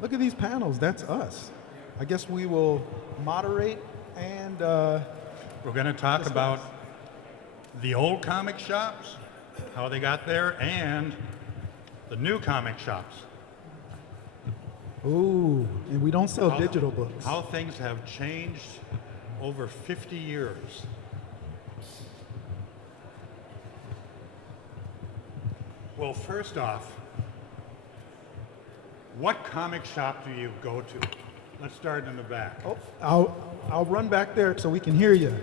Look at these panels. That's us. I guess we will moderate and We're going to talk about the old comic shops, how they got there, and the new comic shops. ooh, and we don't sell How- digital books. How things have changed over 50 years. Well, first off, what comic shop do you go to? Let's start in the back. Oh, I'll run back there so we can hear you.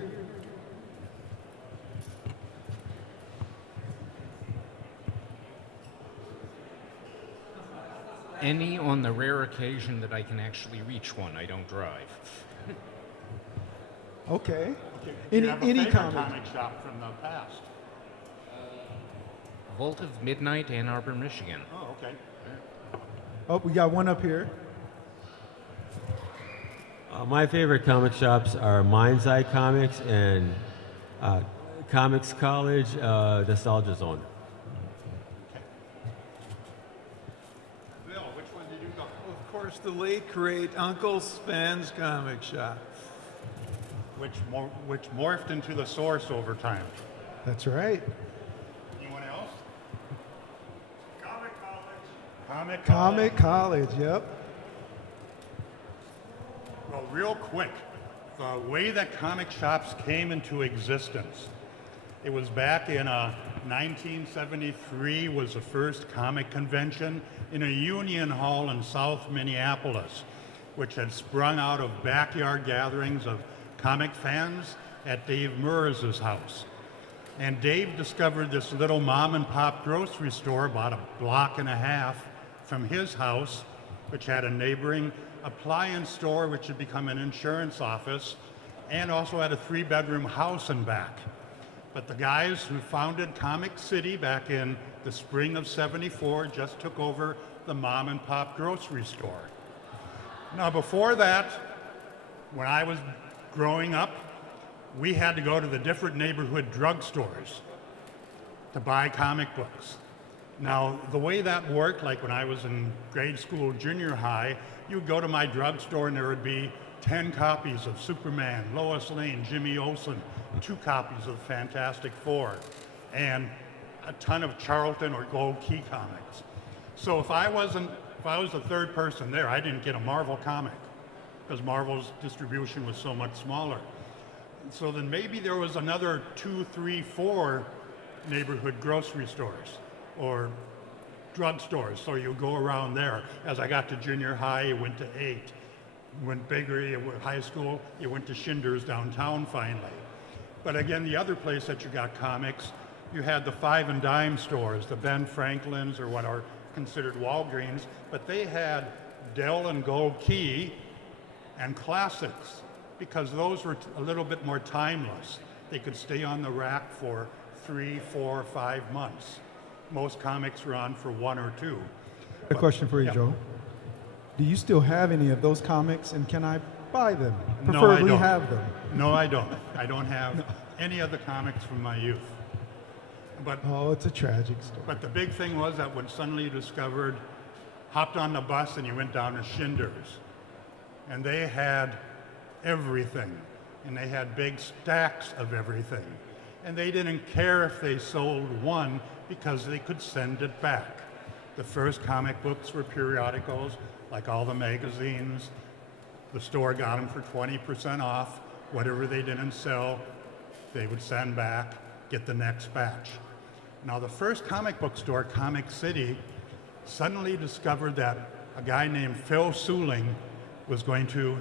Any on the rare occasion that I can actually reach one. I don't drive. Okay. Do you have a Any favorite comic shop from the past? Vault of Midnight, Ann Arbor, Michigan. Oh, okay. Oh, we got one up here. My favorite comic shops are Mind's Eye Comics and Comics College, Nostalgia Zone. Bill, which one did you go? Of course, the late great Uncle Spen's comic shop. Which morphed into the Source over time. That's right. Anyone else? Comic College. Comic College, yep. Well, real quick, the way that comic shops came into existence, it was back in 1973 was the first comic convention in a union hall in South Minneapolis, which had sprung out of backyard gatherings of comic fans at Dave Meurs's house. And Dave discovered this little mom and pop grocery store about a block and a half from his house, which had a neighboring appliance store, which had become an insurance office, and also had a 3-bedroom house in back. But the guys who founded Comic City back in the spring of '74 just took over the mom and pop grocery store. Now before that, when I was growing up, we had to go to the different neighborhood drugstores to buy comic books. Now, the way that worked, like when I was in grade school, junior high, you would go to my drugstore and there would be 10 copies of Superman, Lois Lane, Jimmy Olsen, 2 copies of Fantastic Four, and a ton of Charlton or Gold Key comics. So if I was the third person there, I didn't get a Marvel comic because Marvel's distribution was so much smaller. So then maybe there was another 2, 3, 4 neighborhood grocery stores or drugstores. So you go around there. As I got to junior high, you went to 8. You went bigger, you went high school, you went to Schindler's downtown finally. But again, the other place that you got comics, you had the 5 and dime stores, the Ben Franklin's or what are considered Walgreens, but they had Dell and Gold Key and classics because those were a little bit more timeless. They could stay on the rack for 3, 4, 5 months. Most comics were on for 1 or 2. A question for you, yeah. Joe. Do you still have any of those comics, and can I buy them? No, I Preferably don't. have them. No, I don't. I don't have any of the comics from my youth. But Oh, it's a tragic story. But the big thing was that when suddenly you discovered, hopped on the bus and you went down to Schindler's, and they had everything, and they had big stacks of everything, and they didn't care if they sold one because they could send it back. The first comic books were periodicals, like all the magazines. The store got them for 20% off. Whatever they didn't sell, they would send back, get the next batch. Now, the first comic book store, Comic City, suddenly discovered that a guy named Phil Suling was going to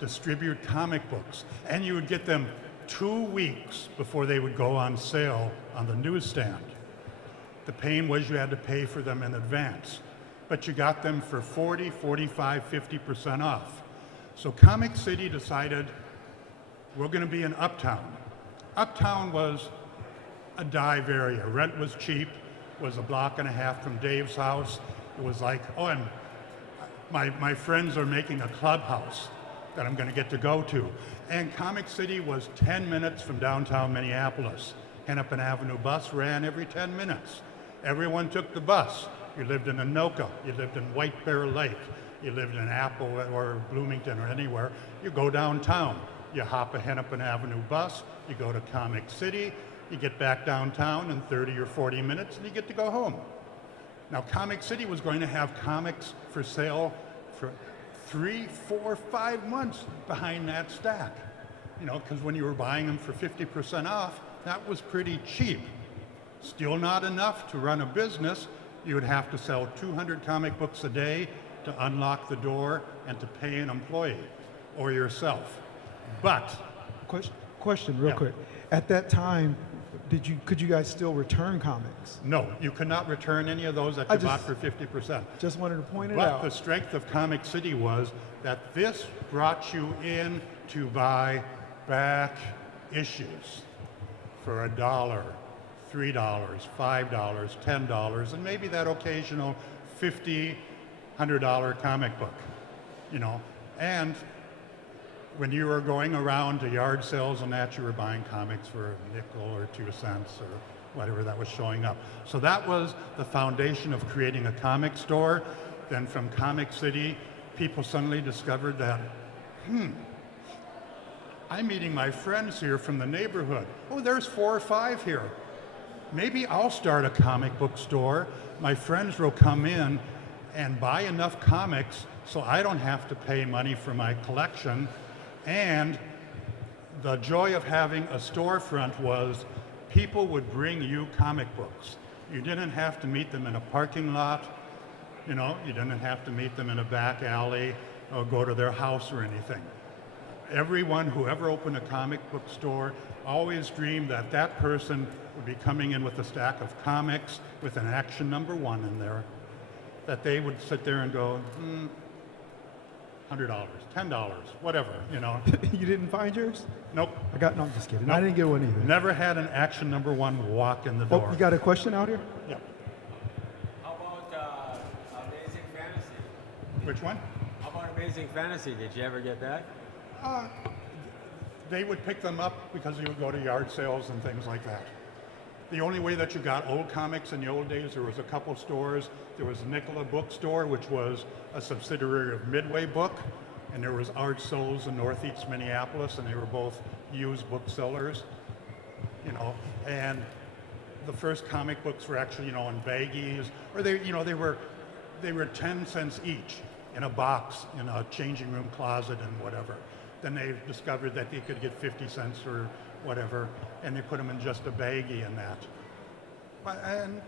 distribute comic books, and you would get them 2 weeks before they would go on sale on the newsstand. The pain was you had to pay for them in advance, but you got them for 40, 45, 50% off. So Comic City decided we're going to be in Uptown. Uptown was a dive area. Rent was cheap, was a block and a half from Dave's house. It was like, oh, my friends are making a clubhouse that I'm going to get to go to. And Comic City was 10 minutes from downtown Minneapolis. Hennepin Avenue bus ran every 10 minutes. Everyone took the bus. You lived in Anoka, you lived in White Bear Lake, you lived in Apple or Bloomington or anywhere, you go downtown. You hop a Hennepin Avenue bus, you go to Comic City, you get back downtown in 30 or 40 minutes, and you get to go home. Now, Comic City was going to have comics for sale for 3, 4, 5 months behind that stack. You know, because when you were buying them for 50% off, that was pretty cheap. Still not enough to run a business. You would have to sell 200 comic books a day to unlock the door and to pay an employee or yourself. But Question real Yeah. quick. At that time, could you guys still return comics? no, you could not return any of those that I you bought just- for 50%. Just wanted to point it But out. the strength of Comic City was that this brought you in to buy back issues for $1, $3, $5, $10, and maybe that occasional $50, $100 comic book, you know. And when you were going around to yard sales and that, you were buying comics for a nickel or 2 cents or whatever that was showing up. So that was the foundation of creating a comic store. Then from Comic City, people suddenly discovered that, I'm meeting my friends here from the neighborhood. Oh, there's 4 or 5 here. Maybe I'll start a comic book store. My friends will come in and buy enough comics so I don't have to pay money for my collection. And the joy of having a storefront was people would bring you comic books. You didn't have to meet them in a parking lot, you know, you didn't have to meet them in a back alley or go to their house or anything. Everyone who ever opened a comic book store always dreamed that that person would be coming in with a stack of comics with an action number 1 in there, that they would sit there and go, $100, $10, whatever, you know. You didn't find yours? Nope, No, I'm just kidding. Nope. I didn't get one either. never had an action number 1 walk in the door. Oh, you got a question out here? Yeah. How about Amazing Fantasy? Which one? How about Amazing Fantasy? Did you ever get that? They would pick them up because you would go to yard sales and things like that. The only way that you got old comics in the old days, there was a couple stores. There was Nicola Bookstore, which was a subsidiary of Midway Book, and there was Art Souls in Northeast Minneapolis, and they were both used booksellers, you know. And the first comic books were actually, you know, in baggies, or they were 10 cents each in a box in a changing room closet and whatever. Then they discovered that they could get 50 cents or whatever, and they put them in just a baggie and that. And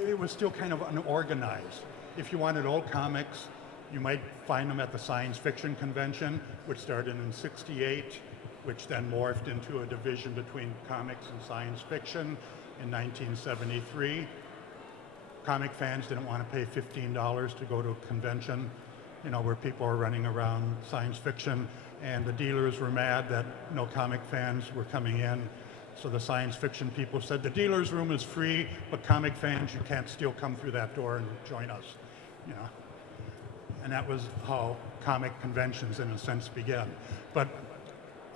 it was still kind of unorganized. If you wanted old comics, you might find them at the science fiction convention, which started in '68, which then morphed into a division between comics and science fiction in 1973. Comic fans didn't want to pay $15 to go to a convention, you know, where people are running around science fiction, and the dealers were mad that no comic fans were coming in. So the science fiction people said, the dealer's room is free, but comic fans, you can't still come through that door and join us, you know. And that was how comic conventions, in a sense, began. But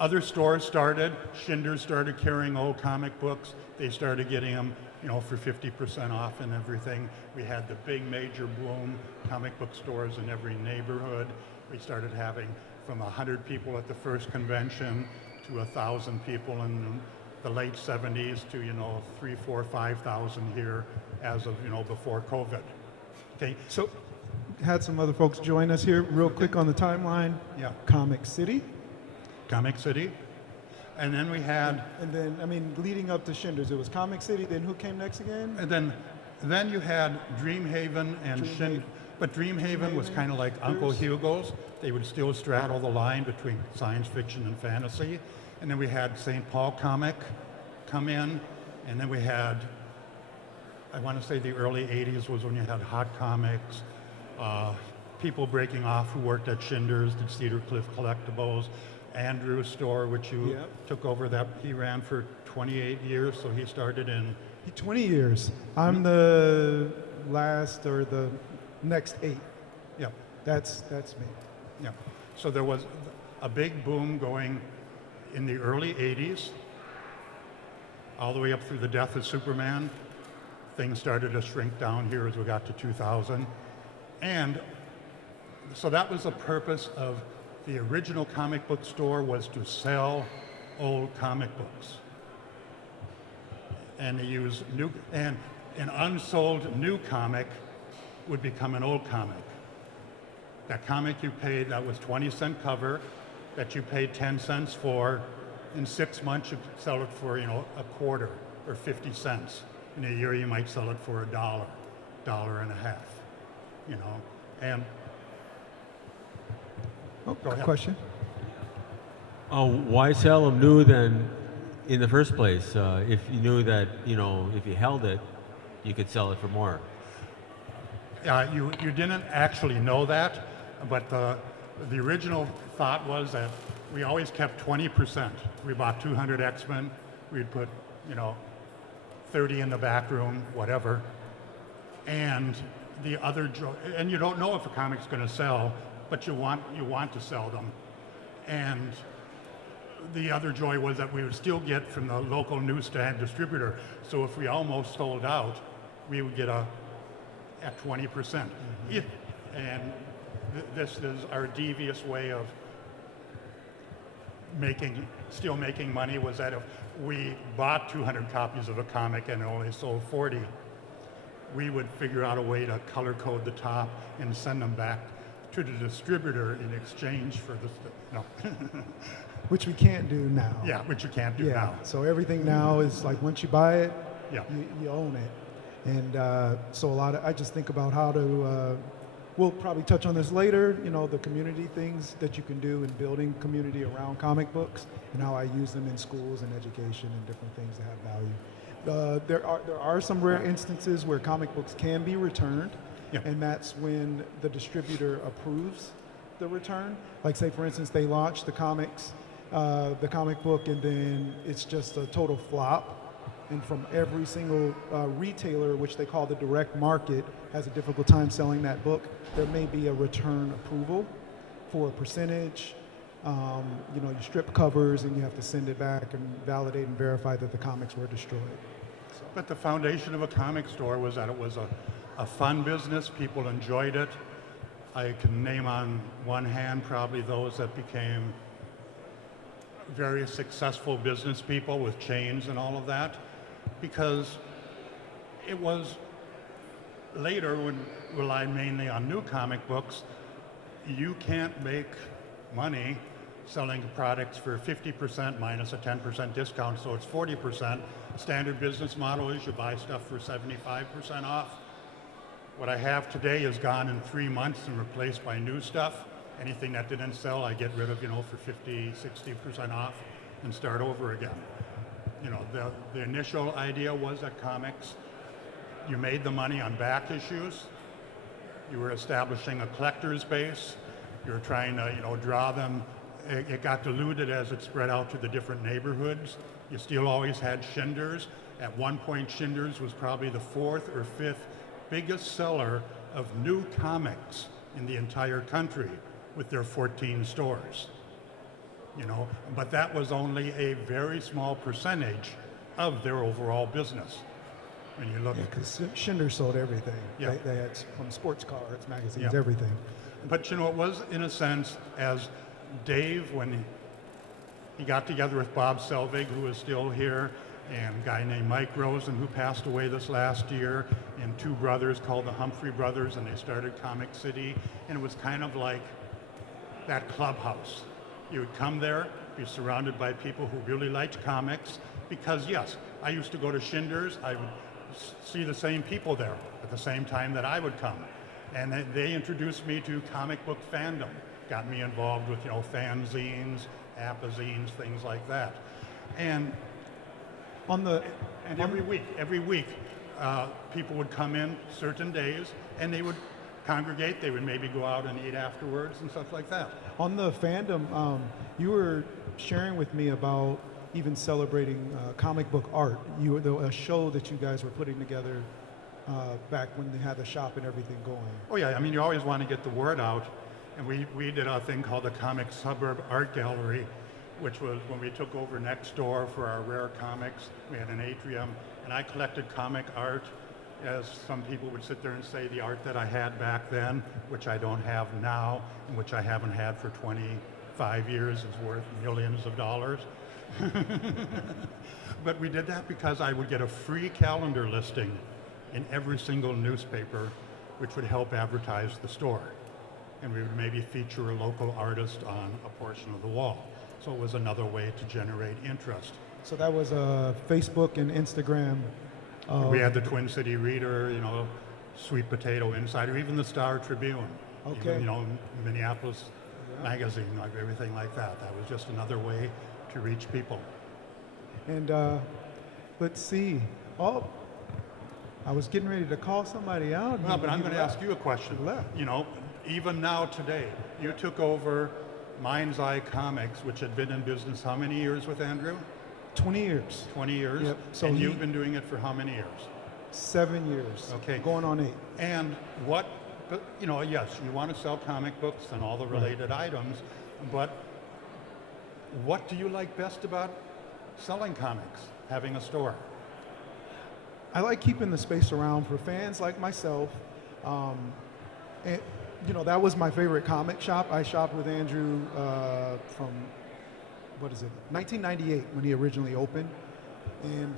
other stores started. Schindler started carrying old comic books. They started getting them, you know, for 50% off and everything. We had the big major boom, comic book stores in every neighborhood. We started having from 100 people at the first convention to 1,000 people in the late 70s to, you know, 3,000, 4,000, 5,000 here as of, you know, before COVID. Okay, So, had some other folks join us here. Real quick on the timeline. yeah, Comic City. Comic City. And then we had, And then, I mean, leading up to Schindler's, it was Comic City. Then who came next again? and then you had Dreamhaven and Schindler. But Dreamhaven was kind of like Uncle Hugo's. They would still straddle the line between science fiction and fantasy. And then we had St. Paul Comic come in. And then we had, I want to say the early 80s was when you had Hot Comics, people breaking off who worked at Schindler's, did Cedar Cliff Collectibles, Andrew's store, which you Yep. took over, that he ran for 28 years. So he started in 20 years. I'm the last or the next 8. yeah. That's me. Yeah, so there was a big boom going in the early 80s, all the way up through the death of Superman. Things started to shrink down here as we got to 2000. And So that was the purpose of the original comic book store, was to sell old comic books. And they use new, and an unsold new comic would become an old comic. That comic you paid, that was 20-cent cover, that you paid 10 cents for, in 6 months you could sell it for, you know, a quarter or 50 cents. In a year you might sell it for $1, $1.50, you know. And Oh, Go ahead. question? Oh, why sell them new then in the first place? If you knew that, you know, if you held it, you could sell it for more. you didn't actually know that, but the original thought was that we always kept 20%. We bought 200 X-Men, we'd put, you know, 30 in the back room, whatever. And the other, and you don't know if a comic's going to sell, but you want to sell them. And the other joy was that we would still get from the local newsstand distributor. So if we almost sold out, we would get at 20%. And this is our devious way of still making money, was that if we bought 200 copies of a comic and only sold 40, we would figure out a way to color code the top and send them back to the distributor in exchange for the, no. Which we can't do now. Yeah, which you can't do Yeah. now. So everything now is like once you buy it, Yeah. you own it. And so I just think about how to, we'll probably touch on this later, you know, the community things that you can do in building community around comic books and how I use them in schools and education and different things that have value. There are some rare instances where comic books can be returned, Yeah. and that's when the distributor approves the return. Like say, for instance, they launch the comic book, and then it's just a total flop. And from every single retailer, which they call the direct market, has a difficult time selling that book, there may be a return approval for a percentage. You know, you strip covers and you have to send it back and validate and verify that the comics were destroyed. But the foundation of a comic store was that it was a fun business. People enjoyed it. I can name on one hand probably those that became very successful business people with chains and all of that, because it was later, when we relied mainly on new comic books, you can't make money selling products for 50% minus a 10% discount, so it's 40%. Standard business model is you buy stuff for 75% off. What I have today is gone in 3 months and replaced by new stuff. Anything that didn't sell, I get rid of, you know, for 50, 60% off and start over again. You know, the initial idea was that comics, you made the money on back issues. You were establishing a collector's base. You were trying to, you know, draw them. It got diluted as it spread out to the different neighborhoods. You still always had Schindler's. At one point, Schindler's was probably the 4th or 5th biggest seller of new comics in the entire country with their 14 stores. You know, but that was only a very small percentage of their overall business. When you look, Because Schindler sold everything. Yeah. They had from sports cards, magazines, Yeah. everything. but you know, it was in a sense, as Dave, when he got together with Bob Selvig, who is still here, and a guy named Mike Rosen, who passed away this last year, and 2 brothers called the Humphrey Brothers, and they started Comic City, and it was kind of like that clubhouse. You would come there, be surrounded by people who really liked comics, because yes, I used to go to Schindler's, I would see the same people there at the same time that I would come. And they introduced me to comic book fandom, got me involved with, you know, fanzines, apazines, things like that. And every week, people would come in certain days, and they would congregate. They would maybe go out and eat afterwards and stuff like that. On the fandom, you were sharing with me about even celebrating comic book art. A show that you guys were putting together back when they had the shop and everything going. Oh yeah, I mean, you always want to get the word out. And we did a thing called the Comic Suburb Art Gallery, which was when we took over next door for our rare comics. We had an atrium, and I collected comic art as some people would sit there and say, the art that I had back then, which I don't have now, and which I haven't had for 25 years, is worth millions of dollars. But we did that because I would get a free calendar listing in every single newspaper, which would help advertise the store. And we would maybe feature a local artist on a portion of the wall. So it was another way to generate interest. So that was Facebook and Instagram. We had the Twin City Reader, you know, Sweet Potato Insider, even the Star Tribune. Okay. Even, you know, Minneapolis Magazine, like everything like that. That was just another way to reach people. And let's see. Oh, I was getting ready to call somebody out. Well, but I'm going to ask you a question. He left. You know, even now today, you took over Mind's Eye Comics, which had been in business how many years with Andrew? 20 years. 20 years? Yep. So and you've been doing it for how many years? 7 years. Okay. Going on 8. And what, but, you know, yes, you want to sell comic books and all the related items, but what do you like best about selling comics, having a store? I like keeping the space around for fans like myself. And, you know, that was my favorite comic shop. I shopped with Andrew from, 1998 when he originally opened. And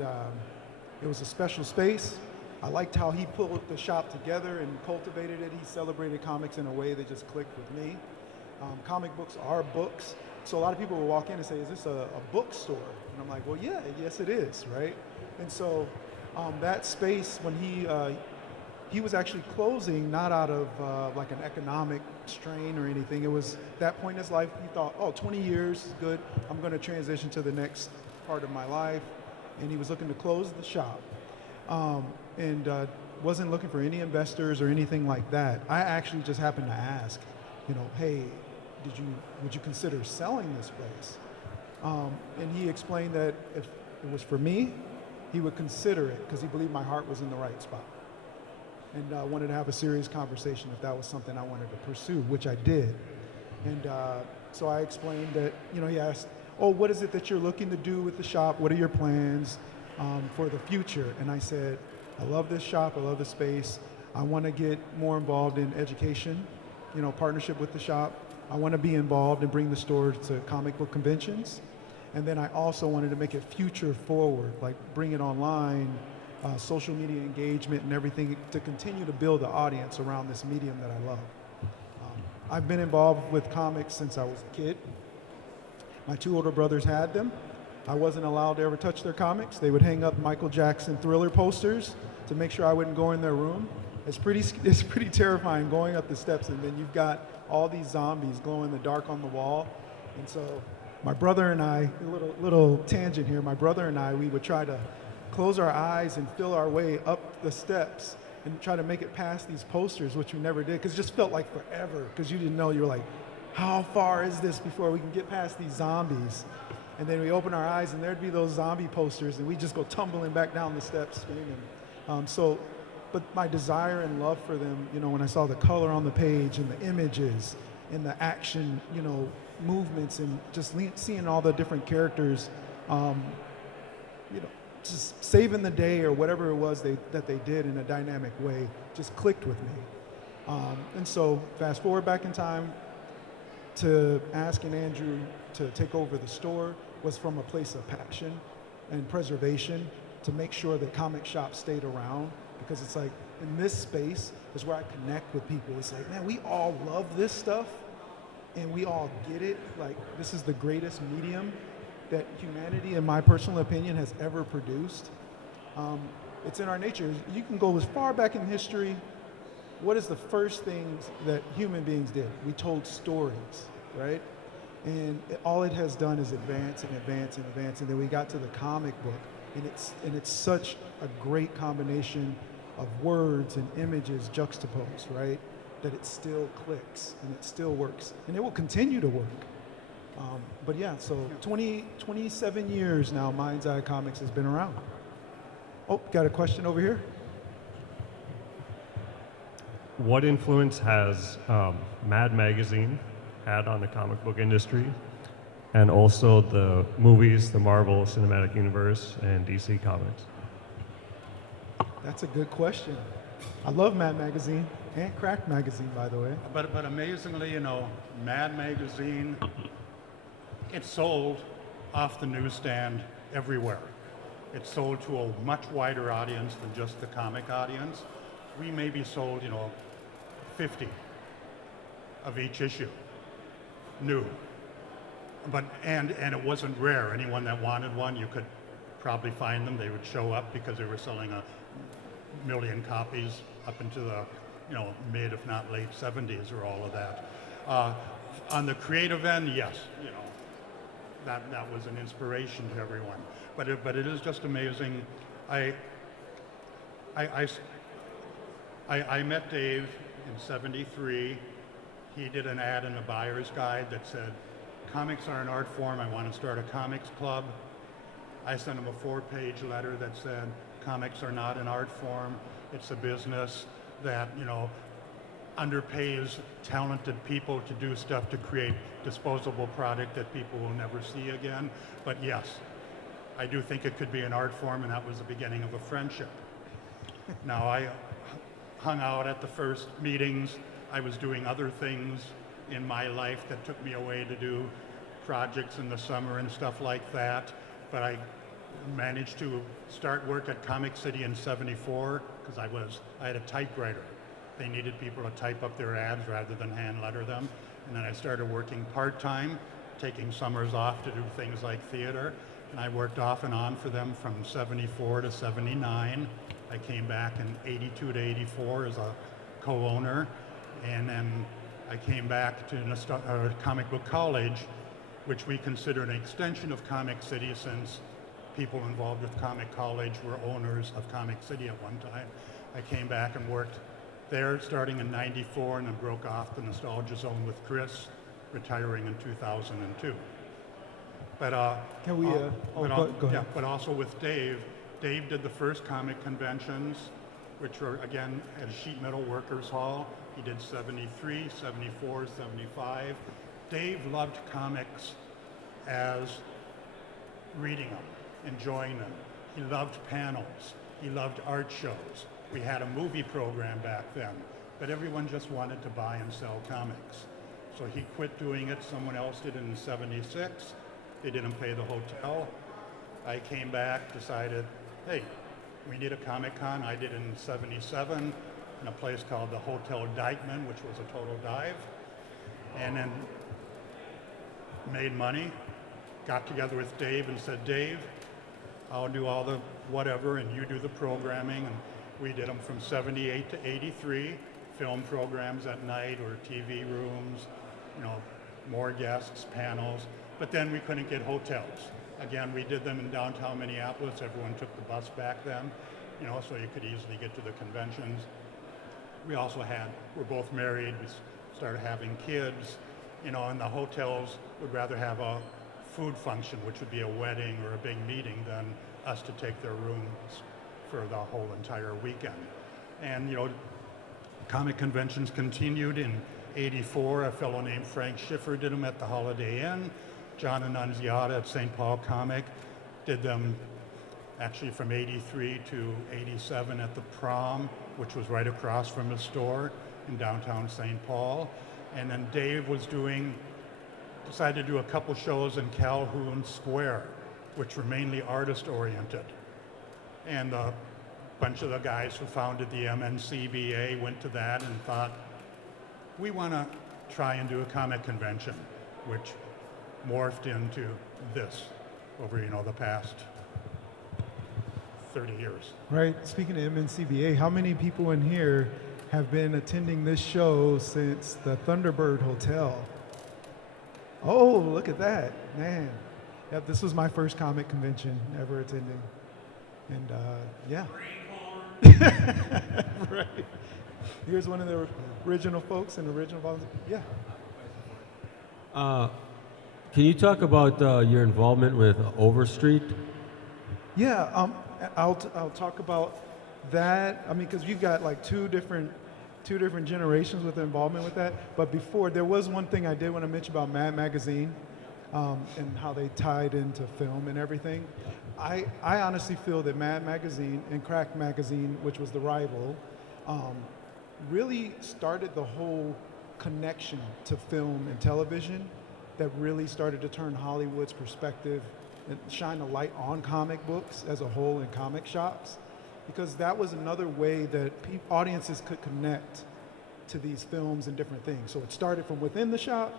it was a special space. I liked how he pulled the shop together and cultivated it. He celebrated comics in a way that just clicked with me. Comic books are books. So a lot of people will walk in and say, is this a bookstore? And I'm like, well, yeah, yes it is, right? And so that space, when he was actually closing, not out of like an economic strain or anything. It was that point in his life, he thought, oh, 20 years is good. I'm going to transition to the next part of my life. And he was looking to close the shop. And wasn't looking for any investors or anything like that. I actually just happened to ask, you know, hey, would you consider selling this place? And he explained that if it was for me, he would consider it because he believed my heart was in the right spot. And wanted to have a serious conversation if that was something I wanted to pursue, which I did. And so I explained that, you know, he asked, oh, what is it that you're looking to do with the shop? What are your plans for the future? And I said, I love this shop, I love the space. I want to get more involved in education, you know, partnership with the shop. I want to be involved and bring the store to comic book conventions. And then I also wanted to make it future forward, like bring it online, social media engagement and everything to continue to build the audience around this medium that I love. I've been involved with comics since I was a kid. My 2 older brothers had them. I wasn't allowed to ever touch their comics. They would hang up Michael Jackson Thriller posters to make sure I wouldn't go in their room. It's pretty terrifying going up the steps, and then you've got all these zombies glow in the dark on the wall. And so my brother and I, a little tangent here, my brother and I, we would try to close our eyes and feel our way up the steps and try to make it past these posters, which we never did, because it just felt like forever, because you didn't know. You were like, how far is this before we can get past these zombies? And then we open our eyes and there'd be those zombie posters and we just go tumbling back down the steps screaming. But my desire and love for them, you know, when I saw the color on the page and the images and the action, you know, movements and just seeing all the different characters, you know, just saving the day or whatever it was that they did in a dynamic way just clicked with me. And so fast forward back in time to asking Andrew to take over the store was from a place of passion and preservation to make sure that comic shops stayed around, because it's like in this space is where I connect with people. It's like, man, we all love this stuff and we all get it. Like, this is the greatest medium that humanity, in my personal opinion, has ever produced. It's in our nature. You can go as far back in history. What is the first things that human beings did? We told stories, right? And all it has done is advance and advance and advance. And then we got to the comic book, and it's such a great combination of words and images juxtaposed, right? That it still clicks and it still works, and it will continue to work. But yeah, so 27 years now, Mind's Eye Comics has been around. Oh, got a question over here? What influence has Mad Magazine had on the comic book industry, and also the movies, the Marvel Cinematic Universe, and DC Comics? That's a good question. I love Mad Magazine and Crack Magazine, by the way. But amazingly, you know, Mad Magazine, it's sold off the newsstand everywhere. It's sold to a much wider audience than just the comic audience. We maybe sold, you know, 50 of each issue, new. But and it wasn't rare. Anyone that wanted one, you could probably find them. They would show up because they were selling a million copies up into the, you know, mid if not late 70s or all of that. On the creative end, yes, you know, that was an inspiration to everyone. But it is just amazing. I met Dave in '73. He did an ad in the Buyer's Guide that said, "Comics are an art form. I want to start a comics club." I sent him a 4-page letter that said, "Comics are not an art form. It's a business that, you know, underpays talented people to do stuff to create disposable product that people will never see again. But yes, I do think it could be an art form, and that was the beginning of a friendship." Now, I hung out at the first meetings. I was doing other things in my life that took me away to do projects in the summer and stuff like that. But I managed to start work at Comic City in '74 because I had a typewriter. They needed people to type up their ads rather than hand letter them. And then I started working part-time, taking summers off to do things like theater. And I worked off and on for them from '74 to '79. I came back in '82 to '84 as a co-owner. And then I came back to Comic Book College, which we consider an extension of Comic City since people involved with Comic College were owners of Comic City at one time. I came back and worked there starting in '94 and then broke off the Nostalgia Zone with Chris, retiring in 2002. But Can we? Go ahead. yeah, but also with Dave. Dave did the first comic conventions, which were again at Sheet Metal Workers Hall. He did '73, '74, '75. Dave loved comics as reading them, enjoying them. He loved panels. He loved art shows. We had a movie program back then, but everyone just wanted to buy and sell comics. So he quit doing it. Someone else did it in '76. They didn't pay the hotel. I came back, decided, hey, we need a Comic-Con. I did it in '77 in a place called the Hotel Dykeman, which was a total dive. And then made money, got together with Dave and said, Dave, I'll do all the whatever and you do the programming. And we did them from '78 to '83, film programs at night or TV rooms, you know, more guests, panels. But then we couldn't get hotels. Again, we did them in downtown Minneapolis. Everyone took the bus back then, you know, so you could easily get to the conventions. We also we're both married. We started having kids, you know, and the hotels would rather have a food function, which would be a wedding or a big meeting, than us to take their rooms for the whole entire weekend. And, you know, comic conventions continued in '84. A fellow named Frank Schiffer did them at the Holiday Inn. John Annunziata at St. Paul Comic did them actually from '83 to '87 at the Prom, which was right across from the store in downtown St. Paul. And then Dave decided to do a couple shows in Calhoun Square, which were mainly artist-oriented. And a bunch of the guys who founded the MNCBA went to that and thought, we want to try and do a comic convention, which morphed into this over, you know, the past 30 years. Right. Speaking of MNCBA, how many people in here have been attending this show since the Thunderbird Hotel? Oh, look at that, man. Yep, this was my first comic convention ever attending. And yeah. Right. Here's one of the original folks and original volunteers. Yeah. Can you talk about your involvement with Overstreet? Yeah, I'll talk about that. I mean, because you've got like two different generations with involvement with that. But before, there was one thing I did want to mention about Mad Magazine and how they tied into film and everything. I honestly feel that Mad Magazine and Crack Magazine, which was the rival, really started the whole connection to film and television that really started to turn Hollywood's perspective and shine a light on comic books as a whole in comic shops, because that was another way that audiences could connect to these films and different things. So it started from within the shop,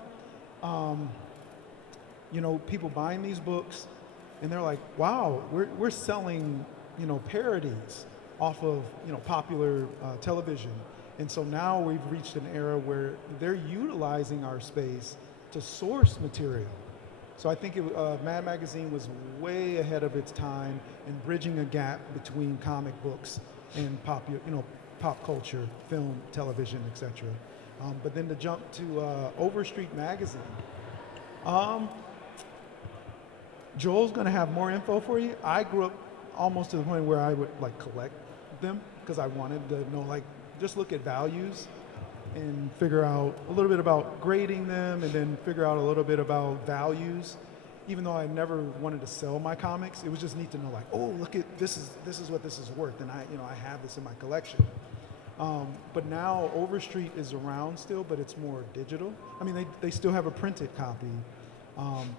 you know, people buying these books, and they're like, wow, we're selling, you know, parodies off of, you know, popular television. And so now we've reached an era where they're utilizing our space to source material. So I think Mad Magazine was way ahead of its time in bridging a gap between comic books and pop culture, film, television, etc. But then to jump to Overstreet Magazine, Joel's going to have more info for you. I grew up almost to the point where I would like collect them because I wanted to know, like, just look at values and figure out a little bit about grading them, and then figure out a little bit about values. Even though I never wanted to sell my comics, it was just neat to know, like, oh, look at this is what this is worth, and I have this in my collection. But now Overstreet is around still, but it's more digital. I mean, they still have a printed copy,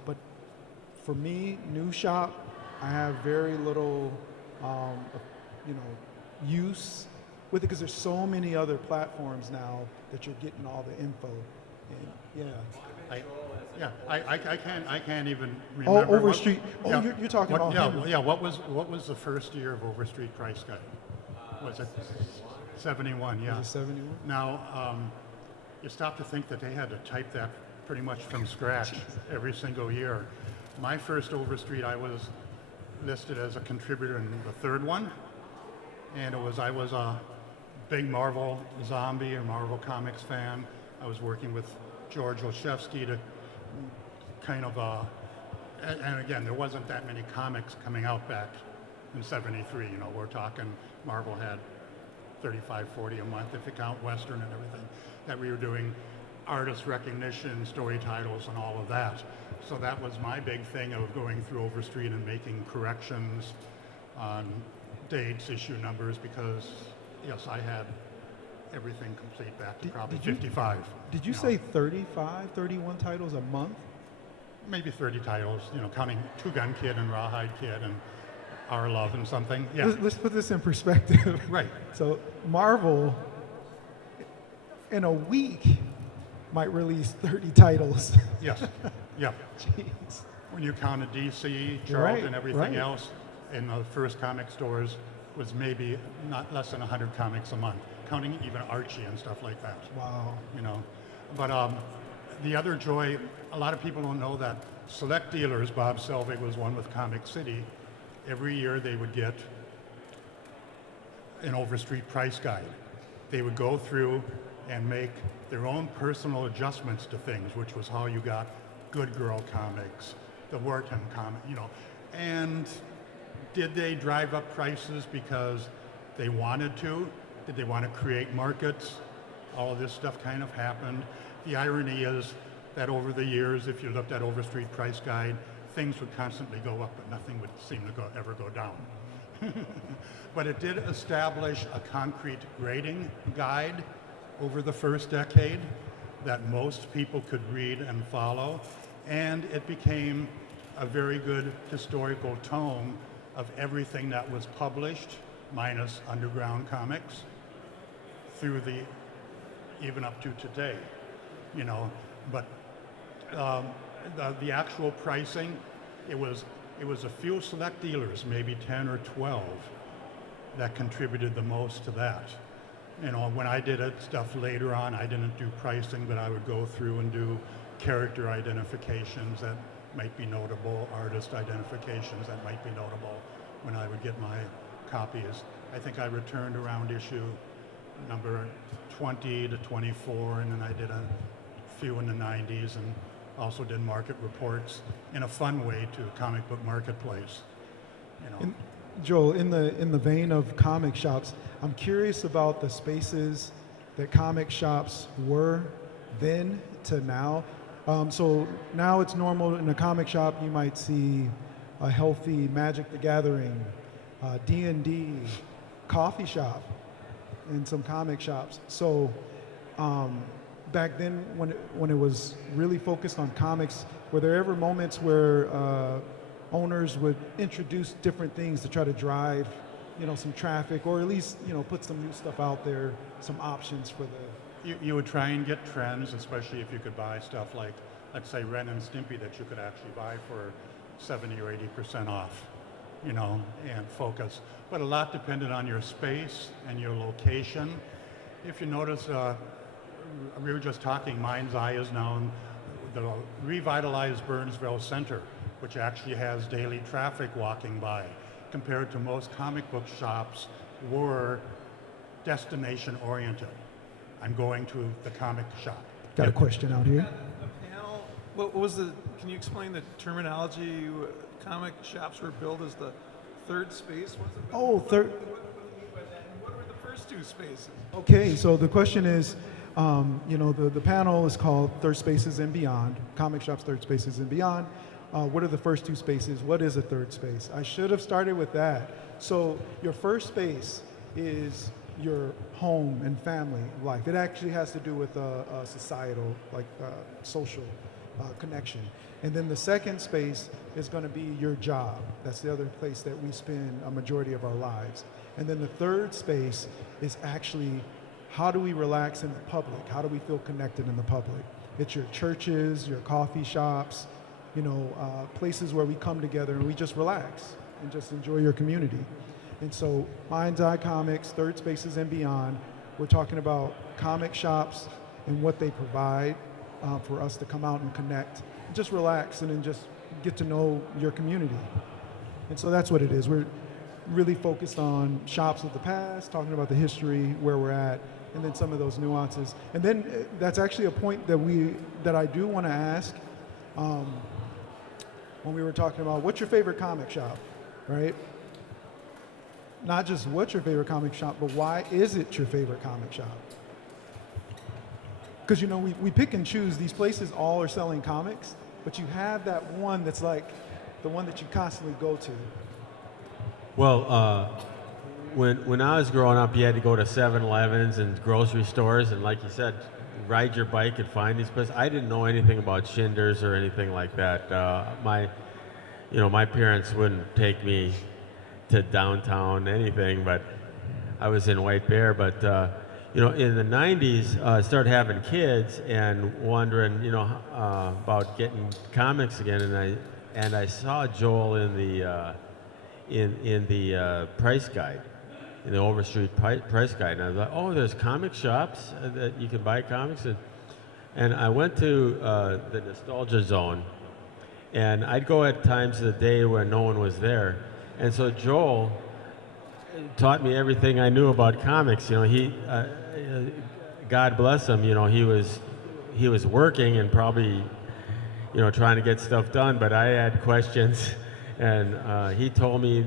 but for me, new shop, I have very little, use with it, because there's so many other platforms now that you're getting all the info. And I can't even oh, remember. Overstreet. You're talking about him. Yeah, what was the first year of Overstreet Price Guide? Was it 71? Yeah. Was it 71? Now, you stop to think that they had to type that pretty much from scratch every single year. My first Overstreet, I was listed as a contributor in the third one, and I was a big Marvel zombie or Marvel Comics fan. I was working with George Olszewski to kind of, and again, there wasn't that many comics coming out back in '73. You know, we're talking Marvel had 35, 40 a month if you count Western and everything that we were doing, artist recognition, story titles, and all of that. So that was my big thing of going through Overstreet and making corrections on dates, issue numbers, because yes, I had everything complete back to probably 55. Did you say 35, 31 titles a month? Maybe 30 titles, you know, counting Two Gun Kid and Rawhide Kid and Our Love and something. Yeah. Let's put this in perspective. Right. So Marvel, in a week, might release 30 titles. Yes. Yeah. Jeez. When you counted DC, Charlton, Right, and everything right. else, in the first comic stores was maybe not less than 100 comics a month, counting even Archie and stuff like that. Wow. You know, but the other joy, a lot of people don't know that Select Dealers, Bob Selvig was one with Comic City. Every year they would get an Overstreet price guide. They would go through and make their own personal adjustments to things, which was how you got Good Girl comics, the Wharton comic, you know. And did they drive up prices because they wanted to? Did they want to create markets? All of this stuff kind of happened. The irony is that over the years, if you looked at Overstreet Price Guide, things would constantly go up, but nothing would seem to ever go down. But it did establish a concrete grading guide over the first decade that most people could read and follow, and it became a very good historical tome of everything that was published, minus underground comics, through even up to today, you know. But the actual pricing, it was a few select dealers, maybe 10 or 12, that contributed the most to that. You know, when I did stuff later on, I didn't do pricing, but I would go through and do character identifications that might be notable, artist identifications that might be notable when I would get my copies. I think I returned around issue number 20 to 24, and then I did a few in the 90s, and also did market reports in a fun way to Comic Book Marketplace. You know. Joel, in the vein of comic shops, I'm curious about the spaces that comic shops were then to now. So now it's normal in a comic shop, you might see a healthy Magic the Gathering, D&D, coffee shop, and some comic shops. So back then, when it was really focused on comics, were there ever moments where owners would introduce different things to try to drive, some traffic, or at least, put some new stuff out there, some options for the... You would try and get trends, especially if you could buy stuff like, let's say, Ren and Stimpy that you could actually buy for 70 or 80% off, and focus. But a lot depended on your space and your location. If you notice, we were just talking, Mind's Eye is now in the revitalized Burnsville Center, which actually has daily traffic walking by, compared to most comic book shops were destination oriented. I'm going to the comic shop. Got a question out here. The panel, what was can you explain the terminology? Comic shops were billed as the third space, was it? Oh, third. What were the first two spaces? Okay, so the question is, the panel is called Third Spaces and Beyond, Comic Shops Third Spaces and Beyond. What are the first two spaces? What is a third space? I should have started with that. So your first space is your home and family life. It actually has to do with a societal, social connection. And then the second space is going to be your job. That's the other place that we spend a majority of our lives. And then the third space is actually, how do we relax in the public? How do we feel connected in the public? It's your churches, your coffee shops, places where we come together and we just relax and just enjoy your community. And so Mind's Eye Comics, Third Spaces and Beyond, we're talking about comic shops and what they provide for us to come out and connect, just relax and then just get to know your community. And so that's what it is. We're really focused on shops of the past, talking about the history, where we're at, and then some of those nuances. And then that's actually a point that I do want to ask when we were talking about what's your favorite comic shop, right? Not just what's your favorite comic shop, but why is it your favorite comic shop? Because, we pick and choose. These places all are selling comics, but you have that one that's like the one that you constantly go to. Well, when I was growing up, you had to go to 7-Elevens and grocery stores, and like you said, ride your bike and find these places. I didn't know anything about Schindler's or anything like that. My parents wouldn't take me to downtown anything, but I was in White Bear. But in the 90s, I started having kids and wondering, about getting comics again, and I saw Joel in the price guide, in the Overstreet price guide, and I was like, oh, there's comic shops that you can buy comics, and I went to the Nostalgia Zone, and I'd go at times of the day where no one was there, and so Joel taught me everything I knew about comics. He, God bless him, he was working and probably, trying to get stuff done, but I had questions, and he told me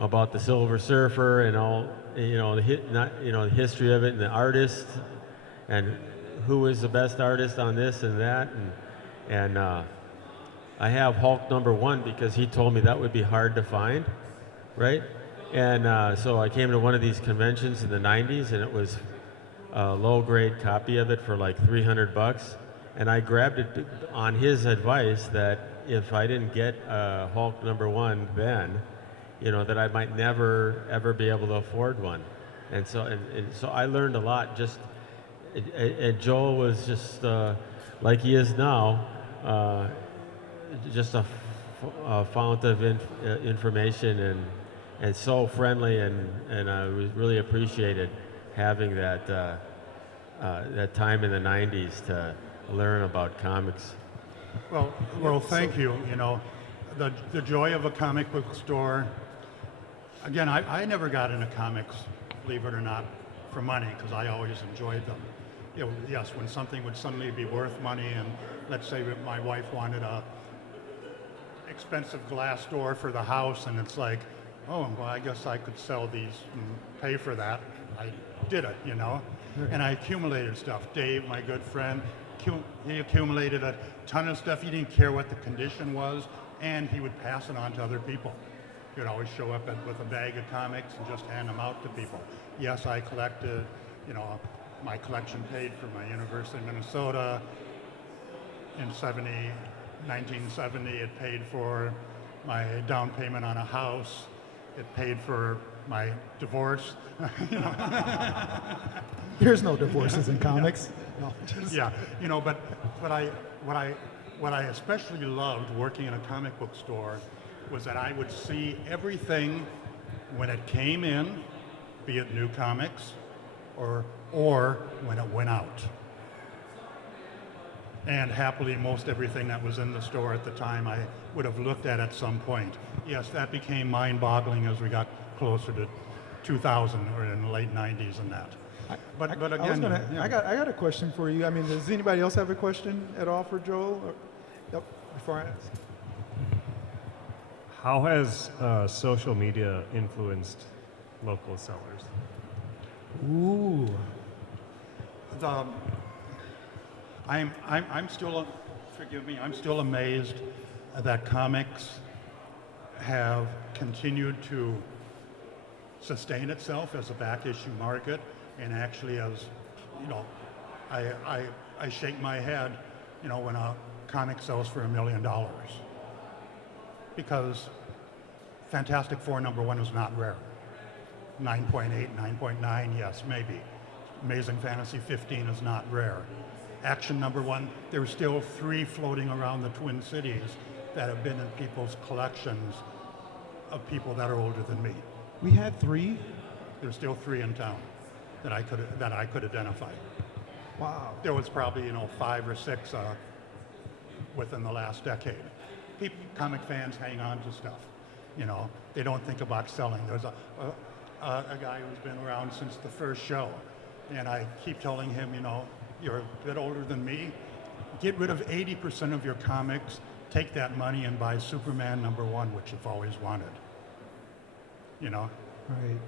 about the Silver Surfer and all, the history of it and the artist and who was the best artist on this and that, and I have Hulk #1 because he told me that would be hard to find, right? And so I came to one of these conventions in the 90s, and it was a low-grade copy of it for like $300, and I grabbed it on his advice that if I didn't get Hulk #1 then, that I might never ever be able to afford one, and so I learned a lot. And Joel was just like he is now, just a fount of information and so friendly, and I really appreciated having that time in the 90s to learn about comics. Well, thank you. The joy of a comic book store. Again, I never got into comics, believe it or not, for money, because I always enjoyed them. Yes, when something would suddenly be worth money, and let's say that my wife wanted a expensive glass door for the house, and it's like, oh, well, I guess I could sell these and pay for that. I did it, and I accumulated stuff. Dave, my good friend, he accumulated a ton of stuff. He didn't care what the condition was. and he would pass it on to other people. He would always show up with a bag of comics and just hand them out to people. Yes, I collected, you know, my collection paid for my University of Minnesota. In 1970, it paid for my down payment on a house. It paid for my divorce. There's no divorces in comics. No, Yeah, you know, but what I especially loved working in a comic book store was that I would see everything when it came in, be it new comics or when it went out. And happily, most everything that was in the store at the time I would have looked at some point. Yes, that became mind-boggling as we got closer to 2000 or in the late 90s and that. But again, I got a question for you. I mean, does anybody else have a question at all for Joel? Yep, before I ask. How has social media influenced local sellers? Ooh. I'm still, forgive me, I'm still amazed that comics have continued to sustain itself as a back issue market, and actually as, you know, I shake my head, you know, when a comic sells for $1 million. Because Fantastic Four #1 is not rare. 9.8, 9.9, yes, maybe. Amazing Fantasy 15 is not rare. Action #1, there's still 3 floating around the Twin Cities that have been in people's collections of people that are older than me. We had 3. There's still 3 in town that I could identify. Wow. There was probably, you know, 5 or 6 within the last decade. Comic fans hang on to stuff. You know, they don't think about selling. There's a guy who's been around since the first show, and I keep telling him, you know, you're a bit older than me. Get rid of 80% of your comics. Take that money and buy Superman #1, which you've always wanted. You know. Right.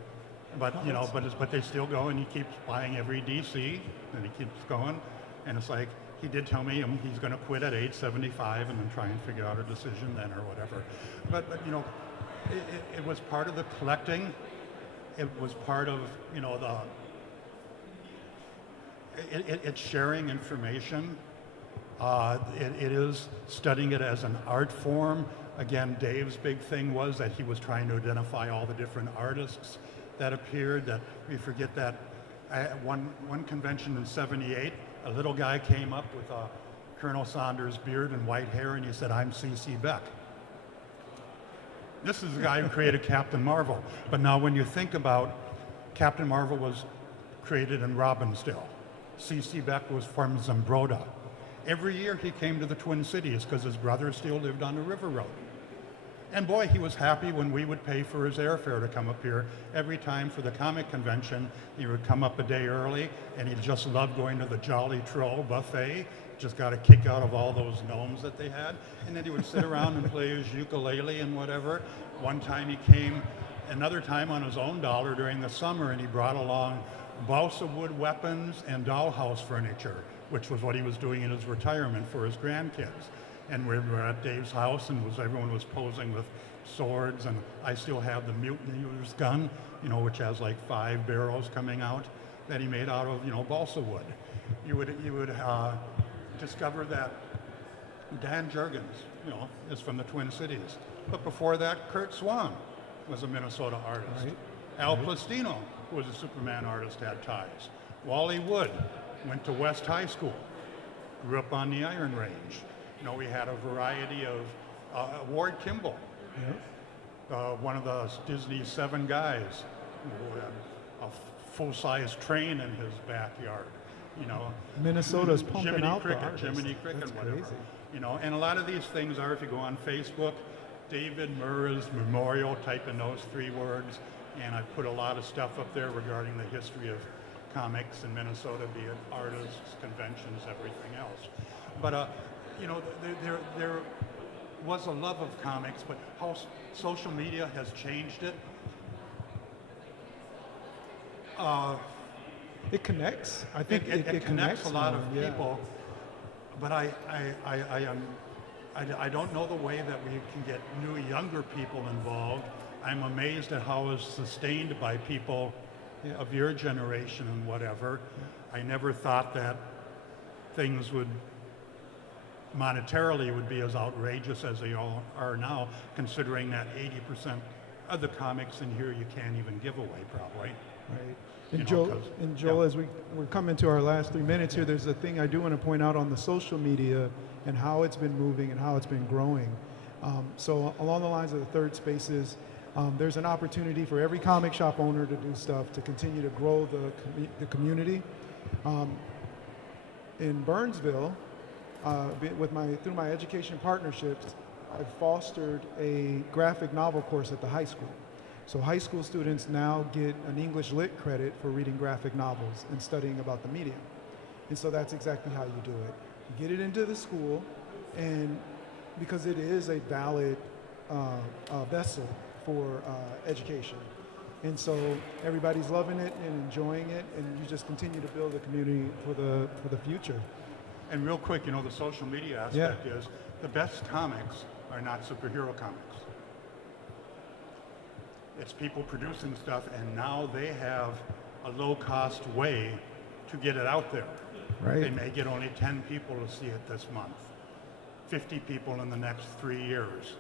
But you know, but they still go, and he keeps buying every DC, and he keeps going, and it's like he did tell me he's going to quit at age 75 and then try and figure out a decision then or whatever. But you know, it was part of the collecting. It was part of, you know, it's sharing information. It is studying it as an art form. Again, Dave's big thing was that he was trying to identify all the different artists that appeared. That we forget that at one convention in '78, a little guy came up with a Colonel Sanders beard and white hair, and he said, "I'm C.C. Beck." This is the guy who created Captain Marvel. But now when you think about Captain Marvel was created in Robbinsdale. C.C. Beck was from Zambroda. Every year he came to the Twin Cities because his brother still lived on the River Road. And boy, he was happy when we would pay for his airfare to come up here. Every time for the comic convention, he would come up a day early, and he just loved going to the Jolly Troll buffet. Just got a kick out of all those gnomes that they had. And then he would sit around and play his ukulele and whatever. One time he came, another time on his own dollar during the summer, and he brought along balsa wood weapons and dollhouse furniture, which was what he was doing in his retirement for his grandkids. And we were at Dave's house, and everyone was posing with swords, and I still have the mutineer's gun, you know, which has like 5 barrels coming out that he made out of, you know, balsa wood. You would discover that Dan Jurgens, you know, is from the Twin Cities. But before that, Kurt Swan was a Minnesota artist. Right. Al Plastino, who was a Superman artist, had ties. Wally Wood went to West High School, grew up on the Iron Range. You know, we had a variety of Ward Kimball, one of the Disney 7 guys who had a full-size train in his backyard. You know, Minnesota's pumping Jiminy out the Cricket, artists. Jiminy Cricket, That's whatever. crazy. You know, and a lot of these things are, if you go on Facebook, David Murray's Memorial, type in those 3 words, and I put a lot of stuff up there regarding the history of comics in Minnesota, be it artists, conventions, everything else. But you know, there was a love of comics, but how social media has changed it. It connects. I think It connects a lot of more, yeah. people, but I I don't know the way that we can get new, younger people involved. I'm amazed at how it's sustained by people Yeah. of your generation and whatever. I never thought that things would monetarily would be as outrageous as they all are now, considering that 80% of the comics in here you can't even give away, probably. Right. You And know, Joel, 'cause- Joel, yeah. as we're coming to our last 3 minutes here, there's a thing I do want to point out on the social media and how it's been moving and how it's been growing. So along the lines of the third spaces, there's an opportunity for every comic shop owner to do stuff to continue to grow the community. In Burnsville, through my education partnerships, I've fostered a graphic novel course at the high school. So high school students now get an English Lit credit for reading graphic novels and studying about the medium. And so that's exactly how you do it. You get it into the school, and because it is a valid vessel for education. And so everybody's loving it and enjoying it, and you just continue to build a community for the future. And real quick, you know, the social media aspect is the best comics are not superhero comics. It's people producing stuff, and now they have a low-cost way to get it out there. Right. They may get only 10 people to see it this month, 50 people in the next 3 years.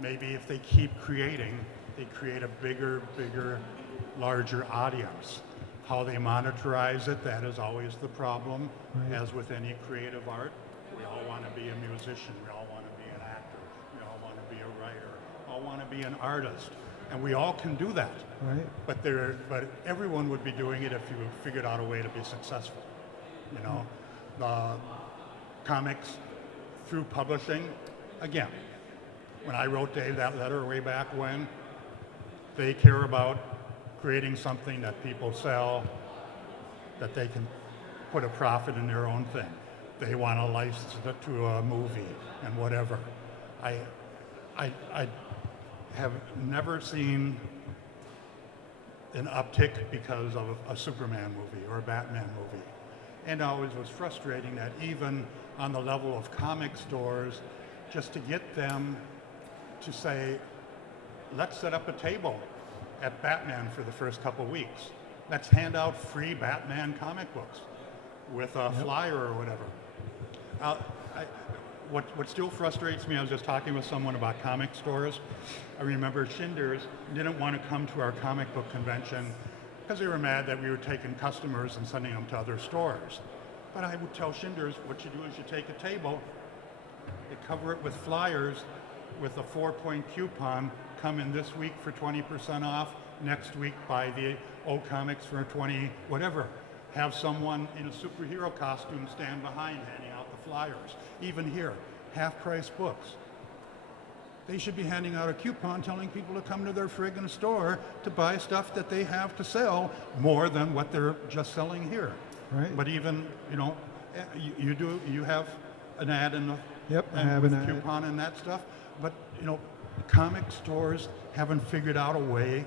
Maybe if they keep creating, they create a bigger, larger audience. How they monetize it, that is always the problem. Right. As with any creative art, we all want to be a musician, we all want to be an actor, we all want to be a writer, all want to be an artist, and we all can do that. Right. But everyone would be doing it if you figured out a way to be successful. You know, the comics through publishing, again, when I wrote Dave that letter way back when, they care about creating something that people sell, that they can put a profit in their own thing. They want to license it to a movie and whatever. I have never seen an uptick because of a Superman movie or a Batman movie. And it always was frustrating that even on the level of comic stores, just to get them to say, let's set up a table at Batman for the first couple weeks. Let's hand out free Batman comic books with a flyer or whatever. What still frustrates me, I was just talking with someone about comic stores. I remember Schindler's didn't want to come to our comic book convention because they were mad that we were taking customers and sending them to other stores. But I would tell Schindler's, what you do is you take a table, you cover it with flyers with a 4-point coupon, come in this week for 20% off, next week buy the old comics for 20, whatever. Have someone in a superhero costume stand behind handing out the flyers. Even here, half-price books. They should be handing out a coupon telling people to come to their friggin' store to buy stuff that they have to sell more than what they're just selling here. Right. But even, you know, you have an ad in the Yep, I and have with an ad. coupon and that stuff. But, you know, comic stores haven't figured out a way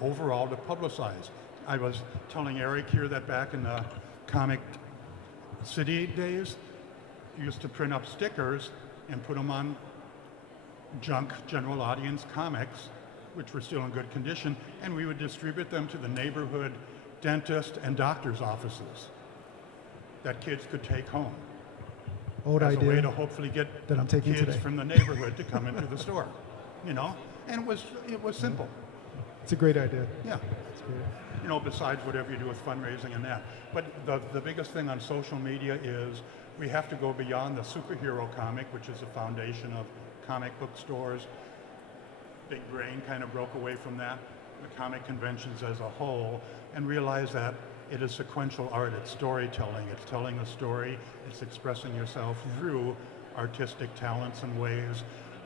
overall to publicize. I was telling Eric here that back in the Comic City days, you used to print up stickers and put them on junk general audience comics, which were still in good condition, and we would distribute them to the neighborhood dentist and doctor's offices that kids could take home. Old as a way to idea hopefully get that I'm taking kids today. from the neighborhood to come into the store, you know? And it was simple, It's a great idea. yeah. It's great. You know, besides whatever you do with fundraising and that. But the biggest thing on social media is we have to go beyond the superhero comic, which is the foundation of comic book stores. Big Brain kind of broke away from that, the comic conventions as a whole, and realize that it is sequential art, it's storytelling, it's telling a story, it's expressing yourself through artistic talents and ways,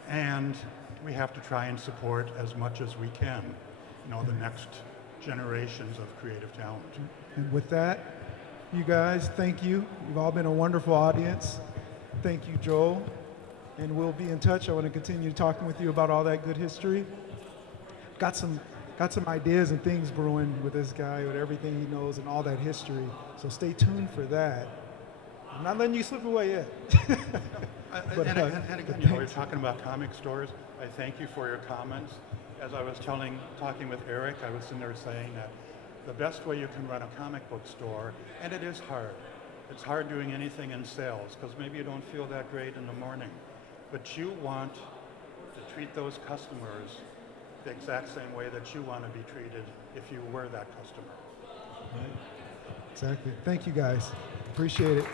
and we have to try and support as much as we can, you know, the next generations of creative talent. And with that, you guys, thank you. You've all been a wonderful audience. Thank you, Joel. And we'll be in touch. I want to continue talking with you about all that good history. Got some ideas and things brewing with this guy, with everything he knows and all that history. So stay tuned for that. I'm not letting you slip away yet. But, and again, you know, we're thanks. talking about comic stores. I thank you for your comments. As I was talking with Eric, I was sitting there saying that the best way you can run a comic book store, and it is hard. It's hard doing anything in sales because maybe you don't feel that great in the morning, but you want to treat those customers the exact same way that you want to be treated if you were that customer. Exactly. Thank you guys. Appreciate it.